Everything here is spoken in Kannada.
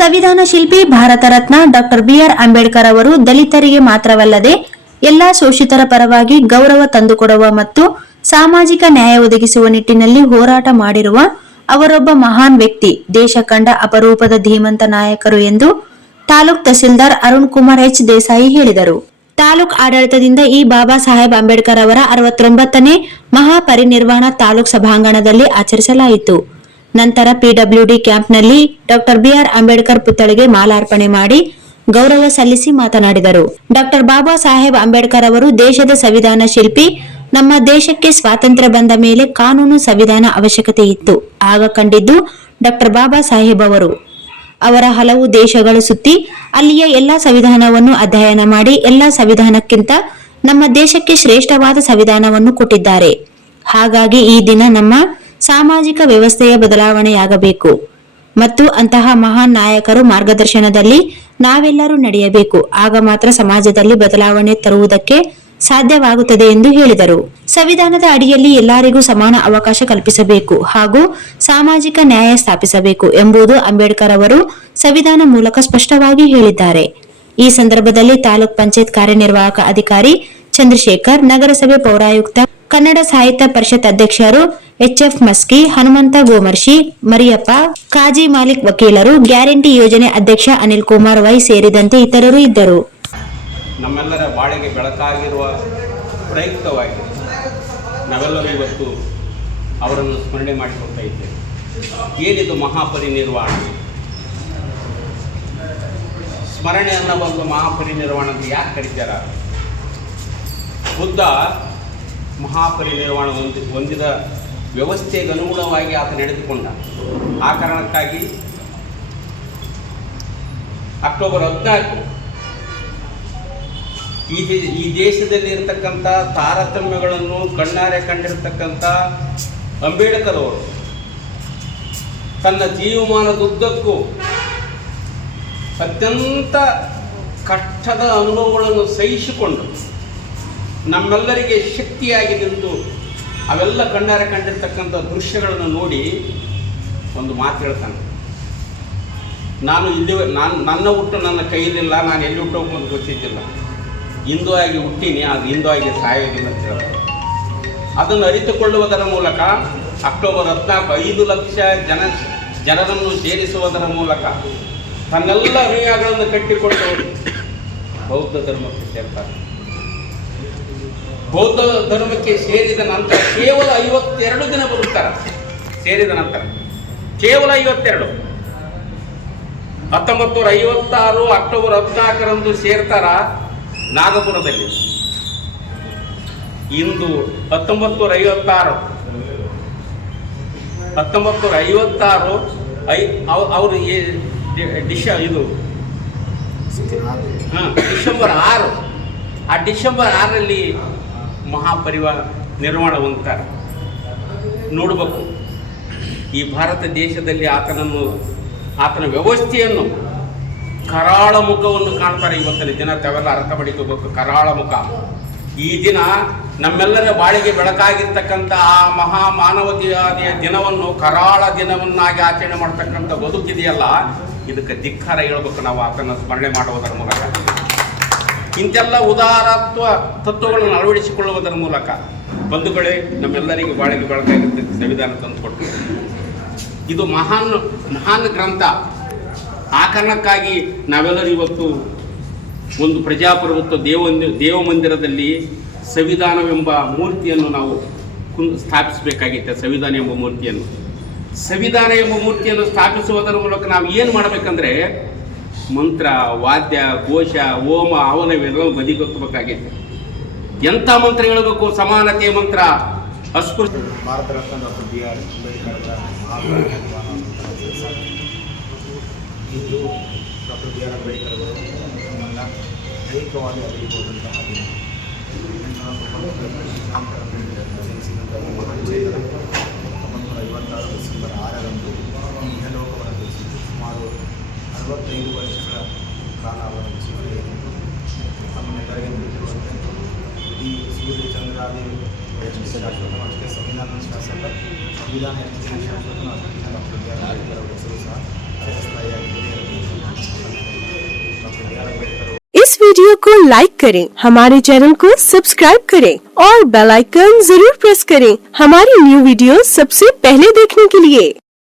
ಸಂವಿಧಾನ ಶಿಲ್ಪಿ ಭಾರತ ರತ್ನ ಡಾಕ್ಟರ್ ಬಿಆರ್ ಅಂಬೇಡ್ಕರ್ ಅವರು ದಲಿತರಿಗೆ ಮಾತ್ರವಲ್ಲದೆ ಎಲ್ಲಾ ಶೋಷಿತರ ಪರವಾಗಿ ಗೌರವ ತಂದುಕೊಡುವ ಮತ್ತು ಸಾಮಾಜಿಕ ನ್ಯಾಯ ಒದಗಿಸುವ ನಿಟ್ಟಿನಲ್ಲಿ ಹೋರಾಟ ಮಾಡಿರುವ ಅವರೊಬ್ಬ ಮಹಾನ್ ವ್ಯಕ್ತಿ, ದೇಶ ಕಂಡ ಅಪರೂಪದ ಧೀಮಂತ ನಾಯಕರು ಎಂದು ತಾಲೂಕ್ ತಹಸೀಲ್ದಾರ್ ಅರುಣ್ ಕುಮಾರ್ ಎಚ್ ದೇಸಾಯಿ ಹೇಳಿದರು. ತಾಲೂಕ್ ಆಡಳಿತದಿಂದ ಈ ಬಾಬಾ ಸಾಹೇಬ್ ಅಂಬೇಡ್ಕರ್ ಅವರ 69ನೇ ಮಹಾಪರಿನಿರ್ವಾಣ ತಾಲೂಕ್ ಸಭಾಂಗಣದಲ್ಲಿ ಆಚರಿಸಲಾಯಿತು. ನಂತರ ಪಿಡಬ್ಲ್ಯೂಡಿ ಕ್ಯಾಂಪ್ನಲ್ಲಿ ಡಾಕ್ಟರ್ ಬಿಆರ್ ಅಂಬೇಡ್ಕರ್ ಪುತ್ಥಳಿಗೆ ಮಾಲಾರ್ಪಣೆ ಮಾಡಿ ಗೌರವ ಸಲ್ಲಿಸಿ ಮಾತನಾಡಿದರು. ಡಾಕ್ಟರ್ ಬಾಬಾ ಸಾಹೇಬ್ ಅಂಬೇಡ್ಕರ್ ಅವರು ದೇಶದ ಸಂವಿಧಾನ ಶಿಲ್ಪಿ. ನಮ್ಮ ದೇಶಕ್ಕೆ ಸ್ವಾತಂತ್ರ್ಯ ಬಂದ ಮೇಲೆ ಕಾನೂನು ಸಂವಿಧಾನ ಅವಶ್ಯಕತೆ ಇತ್ತು. ಆಗ ಕಂಡಿದ್ದು ಡಾಕ್ಟರ್ ಬಾಬಾ ಸಾಹೇಬ್ ಅವರು. ಅವರ ಹಲವು ದೇಶಗಳು ಸುತ್ತಿ ಅಲ್ಲಿಯ ಎಲ್ಲಾ ಸಂವಿಧಾನವನ್ನು ಅಧ್ಯಯನ ಮಾಡಿ ಎಲ್ಲಾ ಸಂವಿಧಾನಕ್ಕಿಂತ ನಮ್ಮ ದೇಶಕ್ಕೆ ಶ್ರೇಷ್ಠವಾದ ಸಂವಿಧಾನವನ್ನು ಕೊಟ್ಟಿದ್ದಾರೆ. ಹಾಗಾಗಿ ಈ ದಿನ ನಮ್ಮ ಸಾಮಾಜಿಕ ವ್ಯವಸ್ಥೆಯ ಬದಲಾವಣೆಯಾಗಬೇಕು ಮತ್ತು ಅಂತಹ ಮಹಾನ್ ನಾಯಕರು ಮಾರ್ಗದರ್ಶನದಲ್ಲಿ ನಾವೆಲ್ಲರೂ ನಡೆಯಬೇಕು. ಆಗ ಮಾತ್ರ ಸಮಾಜದಲ್ಲಿ ಬದಲಾವಣೆ ತರುವುದಕ್ಕೆ ಸಾಧ್ಯವಾಗುತ್ತದೆ ಎಂದು ಹೇಳಿದರು. ಸಂವಿಧಾನದ ಅಡಿಯಲ್ಲಿ ಎಲ್ಲರಿಗೂ ಸಮಾನ ಅವಕಾಶ ಕಲ್ಪಿಸಬೇಕು ಹಾಗೂ ಸಾಮಾಜಿಕ ನ್ಯಾಯ ಸ್ಥಾಪಿಸಬೇಕು ಎಂಬುದು ಅಂಬೇಡ್ಕರ್ ಅವರು ಸಂವಿಧಾನ ಮೂಲಕ ಸ್ಪಷ್ಟವಾಗಿ ಹೇಳಿದ್ದಾರೆ. ಈ ಸಂದರ್ಭದಲ್ಲಿ ತಾಲೂಕ್ ಪಂಚಾಯತ್ ಕಾರ್ಯನಿರ್ವಾಹಕ ಅಧಿಕಾರಿ ಚಂದ್ರಶೇಖರ್, ನಗರಸಭೆ ಪೌರಾಯುಕ್ತ, ಕನ್ನಡ ಸಾಹಿತ್ಯ ಪರಿಷತ್ ಅಧ್ಯಕ್ಷರು ಎಚ್ಎಫ್ ಮಸ್ಕಿ, ಹನುಮಂತ ಗೋಮರ್ಶಿ, ಮರಿಯಪ್ಪ, ಕಾಜಿ ಮಾಲಿಕ್ ವಕೀಲರು, ಗ್ಯಾರಂಟಿ ಯೋಜನೆ ಅಧ್ಯಕ್ಷ ಅನಿಲ್ ಕುಮಾರ್ ವೈ ಸೇರಿದಂತೆ ಇತರರು ಇದ್ದರು. ನಮ್ಮೆಲ್ಲರ ಬಾಳಿಗೆ ಬೆಳಕಾಗಿರುವ ಪ್ರಯುಕ್ತವಾಗಿ ನಾವೆಲ್ಲರೂ ಇವತ್ತು ಅವರನ್ನು ಸ್ಮರಣೆ ಮಾಡಿಕೊಳ್ತಾ ಇದ್ದೇವೆ. ಏನಿದು ಮಹಾಪರಿನಿರ್ವಾಣ? ಸ್ಮರಣೆ ಅನ್ನೋ ಒಂದು ಮಹಾಪರಿನಿರ್ವಾಣ ಅಂತ ಯಾಕೆ ಕರೀತಾರ? ಬುದ್ಧ ಮಹಾಪರಿನಿರ್ವಾಣ ಹೊಂದಿದ ವ್ಯವಸ್ಥೆಗೆ ಅನುಗುಣವಾಗಿ ಆತ ನಡೆದುಕೊಂಡ. ಆ ಕಾರಣಕ್ಕಾಗಿ ಅಕ್ಟೋಬರ್ 14 ಈ ದೇಶದಲ್ಲಿ ಇರತಕ್ಕಂಥ ತಾರತಮ್ಯಗಳನ್ನು ಕಣ್ಣಾರೆ ಕಂಡಿರ್ತಕ್ಕಂಥ ಅಂಬೇಡ್ಕರ್ ಅವರು ತನ್ನ ಜೀವಮಾನದುದ್ದಕ್ಕೂ ಅತ್ಯಂತ ಕಷ್ಟದ ಅನುಭವಗಳನ್ನು ಸಹಿಸಿಕೊಂಡು ನಮ್ಮೆಲ್ಲರಿಗೆ ಶಕ್ತಿಯಾಗಿ ನಿಂತು ಅವೆಲ್ಲ ಕಣ್ಣಾರೆ ಕಂಡಿರ್ತಕ್ಕಂಥ ದೃಶ್ಯಗಳನ್ನು ನೋಡಿ ಒಂದು ಮಾತು ಹೇಳ್ತಾನೆ. ನನ್ನ ಹುಟ್ಟು ನನ್ನ ಕೈಲಿಲ್ಲ, ನಾನು ಎಲ್ಲಿ ಹುಟ್ಟೋಕೆ ಅಂತ ಗೊತ್ತಿದ್ದಿಲ್ಲ, ಹಿಂದೂ ಆಗಿ ಹುಟ್ಟೀನಿ, ಅದು ಹಿಂದೂ ಆಗಿ ಸಾಯೋದಿಲ್ಲ ಅಂತ ಹೇಳ್ತಾರೆ. ಅದನ್ನು ಅರಿತುಕೊಳ್ಳುವುದರ ಮೂಲಕ ಅಕ್ಟೋಬರ್ 14 5 ಲಕ್ಷ ಜನರನ್ನು ಸೇರಿಸುವುದರ ಮೂಲಕ ತನ್ನೆಲ್ಲ ಅನುಯಾಯಿಗಳನ್ನು ಕಟ್ಟಿಕೊಂಡು ಬೌದ್ಧ ಧರ್ಮಕ್ಕೆ ಸೇರ್ತಾರೆ. ಬೌದ್ಧ ಧರ್ಮಕ್ಕೆ ಸೇರಿದ ನಂತರ ಕೇವಲ 52 ದಿನ ಬರುತ್ತಾರೆ. ಸೇರಿದ ನಂತರ ಕೇವಲ 52. 1956 ಅಕ್ಟೋಬರ್ 14ರಂದು ಸೇರ್ತಾರ ನಾಗಪುರದಲ್ಲಿ. ಇಂದು 1956 ಅವರು ಡಿಸೆಂಬರ್ 6. ಆ ಡಿಸೆಂಬರ್ 6ರಲ್ಲಿ ನಿರ್ಮಾಣ ಹೊಂದ್ತಾರೆ. ನೋಡಬೇಕು, ಈ ಭಾರತ ದೇಶದಲ್ಲಿ ಆತನ ವ್ಯವಸ್ಥೆಯನ್ನು, ಕರಾಳ ಮುಖವನ್ನು ಕಾಣ್ತಾರೆ. ಇವತ್ತಿನ ದಿನ ತಾವೆಲ್ಲ ಅರ್ಥ ಮಾಡಿಕೋಬೇಕು. ಕರಾಳ ಮುಖ. ಈ ದಿನ ನಮ್ಮೆಲ್ಲರ ಬಾಳಿಗೆ ಬೆಳಕಾಗಿರ್ತಕ್ಕಂಥ ಆ ಮಾನವತೆಯ ದಿನವನ್ನು, ಕರಾಳ ದಿನವನ್ನಾಗಿ ಆಚರಣೆ ಮಾಡ್ತಕ್ಕಂಥ ಬದುಕಿದೆಯಲ್ಲ, ಇದಕ್ಕೆ ಧಿಕ್ಕಾರ ಹೇಳ್ಬೇಕು ನಾವು ಆತನ ಸ್ಮರಣೆ ಮಾಡುವುದರ ಮೂಲಕ. ಇಂತೆಲ್ಲ ಉದಾರತ್ವ ತತ್ವಗಳನ್ನು ಅಳವಡಿಸಿಕೊಳ್ಳುವುದರ ಮೂಲಕ ಬಂಧುಗಳೇ ನಮ್ಮೆಲ್ಲರಿಗೆ ಬಾಳಿಗೆ ಬೆಳಕಾಗಿರ್ತಕ್ಕಂಥ ಸಂವಿಧಾನ ತಂದುಕೊಟ್ಟು ಇದು ಮಹಾನ್ ಗ್ರಂಥ. ಆ ಕಾರಣಕ್ಕಾಗಿ ನಾವೆಲ್ಲರೂ ಇವತ್ತು ಒಂದು ಪ್ರಜಾಪ್ರಭುತ್ವ ದೇವ ಮಂದಿರದಲ್ಲಿ ಸಂವಿಧಾನವೆಂಬ ಮೂರ್ತಿಯನ್ನು ನಾವು ಸ್ಥಾಪಿಸಬೇಕಾಗಿತ್ತೆ. ಸಂವಿಧಾನ ಎಂಬ ಮೂರ್ತಿಯನ್ನು ಸ್ಥಾಪಿಸುವುದರ ಮೂಲಕ ನಾವು ಏನು ಮಾಡಬೇಕಂದ್ರೆ ಮಂತ್ರ, ವಾದ್ಯ, ಘೋಷ, ಹೋಮ, ಹವನವೆಲ್ಲ ಬದಿಗೊತ್ತಬೇಕಾಗಿತ್ತು. ಎಂಥ ಮಂತ್ರ ಹೇಳಬೇಕು? ಸಮಾನತೆಯ ಮಂತ್ರ, ಅಸ್ಪೃಶ್ಯ. ಭಾರತ ರತ್ನ ಡಾಕ್ಟರ್ ಬಿಆರ್ ಇಂದು ಡಾಕ್ಟರ್ ಬಿಆರ್ ಅಂಬೇಡ್ಕರ್ ಅವರು ನಮ್ಮನ್ನು ದೈಹಿಕವಾಗಿ ಅರಿಯಬಹುದಂತಹ ದಿನ. ಜನಿಸಿದಂಥ ಮಹಾನ್ ಚೇತನ 1956 ಡಿಸೆಂಬರ್ 6ರಂದು ಈ ಇಹಲೋಕವನ್ನು ಸುಮಾರು 65 ವರ್ಷಗಳ ಕಾಲ ಅವರ ಜೀವನವನ್ನು ತಮ್ಮೆಲ್ಲರಿಗೆ ತಿಳಿದಿರುವಂತೆ ಇಡೀ ಸೂರ್ಯ ಚಂದ್ರಾದಿ ಶಾಶ್ವತನು ಅಷ್ಟೇ ಸಂವಿಧಾನ ಶಾಸಕ ಸಂವಿಧಾನ ಹೆಚ್ಚಿನ ಶಾಶ್ವತನು ಅಷ್ಟೇ ಡಾಕ್ಟರ್ ಬಿ ಆರ್ ಅಂಬೇಡ್ಕರ್ ಅವರ ಹೆಸರು ಸಹ ಚಿರಸ್ಥಾಯಿಯಾಗಿದೆ ಡಾಕ್ಟರ್ ಬಿ ಆರ್ ಅಂಬೇಡ್ಕರ್ इस वीडियो को लाइक करें, हमारे चैनल को सब्सक्राइब करें और बेल आइकन जरूर प्रेस करें हमारी न्यू वीडियो सबसे पहले देखने के लिए।